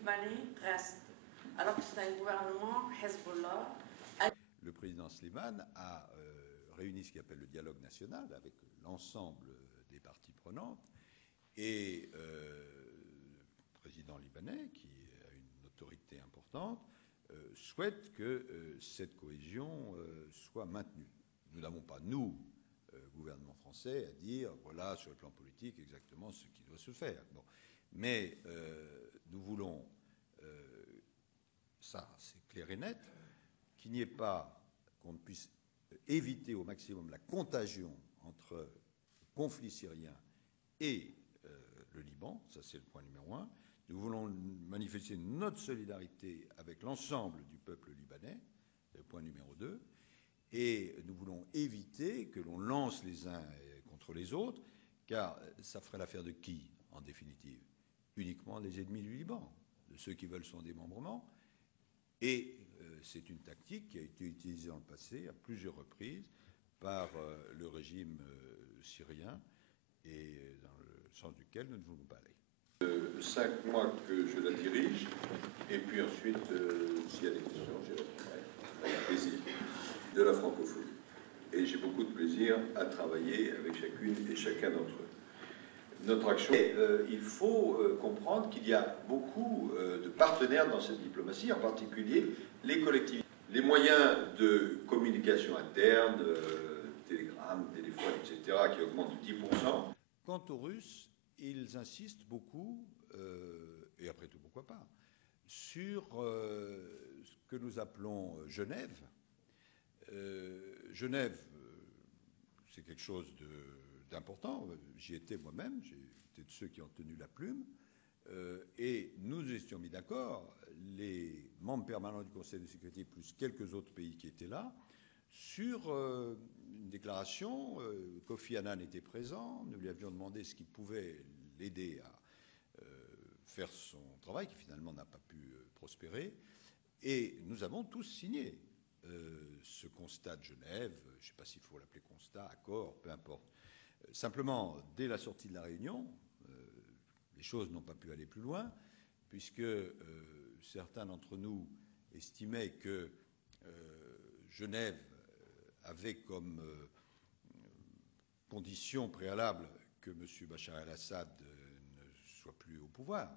libanais reste, alors que c'est un gouvernement Hezbollah. Le président Slimane a réuni ce qu'il appelle le dialogue national avec l'ensemble des parties prenantes et le président libanais, qui a une autorité importante, souhaite que cette cohésion soit maintenue. Nous n'avons pas, nous, gouvernement français, à dire, voilà, sur le plan politique, exactement ce qui doit se faire. Bon. Mais nous voulons, ça c'est clair et net, qu'il n'y ait pas, qu'on ne puisse éviter au maximum la contagion entre le conflit syrien et le Liban, ça c'est le point numéro un. Nous voulons manifester notre solidarité avec l'ensemble du peuple libanais, c'est le point numéro 2. Et nous voulons éviter que l'on lance les uns contre les autres, car ça ferait l'affaire de qui, en définitive? Uniquement des ennemis du Liban, de ceux qui veulent son démembrement. Et c'est une tactique qui a été utilisée dans le passé à plusieurs reprises par le régime syrien et dans le sens duquel nous ne voulons pas aller. 5 mois que je la dirige, et puis ensuite, s'il y a des questions, je répondrai avec plaisir, de la francophonie. Et j'ai beaucoup de plaisir à travailler avec chacune et chacun d'entre eux. Notre action, il faut comprendre qu'il y a beaucoup de partenaires dans cette diplomatie, en particulier les collectivités. Les moyens de communication interne, télégramme, téléphone, etc., qui augmentent de 10%. Quant aux Russes, ils insistent beaucoup, et après tout, pourquoi pas, sur ce que nous appelons Genève. Genève, c'est quelque chose d'important. J'y étais moi-même, j'étais de ceux qui ont tenu la plume, et nous étions mis d'accord, les membres permanents du Conseil de sécurité plus quelques autres pays qui étaient là, sur une déclaration. Kofi Annan était présent, nous lui avions demandé ce qui pouvait l'aider à faire son travail, qui finalement n'a pas pu prospérer, et nous avons tous signé ce constat de Genève, je ne sais pas s'il faut l'appeler constat, accord, peu importe. Simplement, dès la sortie de la réunion, les choses n'ont pas pu aller plus loin, puisque certains d'entre nous estimaient que Genève avait comme condition préalable que M. Bachar el-Assad ne soit plus au pouvoir.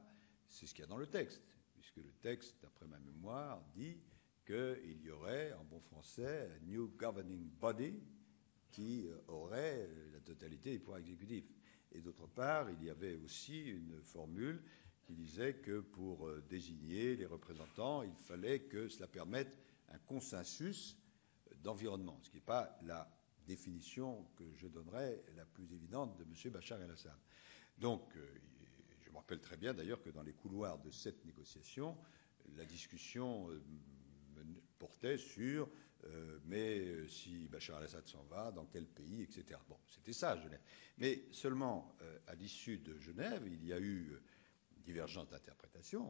C'est ce qu'il y a dans le texte, puisque le texte, d'après ma mémoire, dit qu'il y aurait, en bon français, un new governing body qui aurait la totalité des pouvoirs exécutifs. Et d'autre part, il y avait aussi une formule qui disait que pour désigner les représentants, il fallait que cela permette un consensus d'environnement, ce qui n'est pas la définition que je donnerais la plus évidente de M. Bachar el-Assad. Donc, je me rappelle très bien d'ailleurs que dans les couloirs de cette négociation, la discussion portait sur mais si Bachar el-Assad s'en va, dans quel pays, etc. Bon, c'était ça, Genève. Mais seulement, à l'issue de Genève, il y a eu divergence d'interprétation.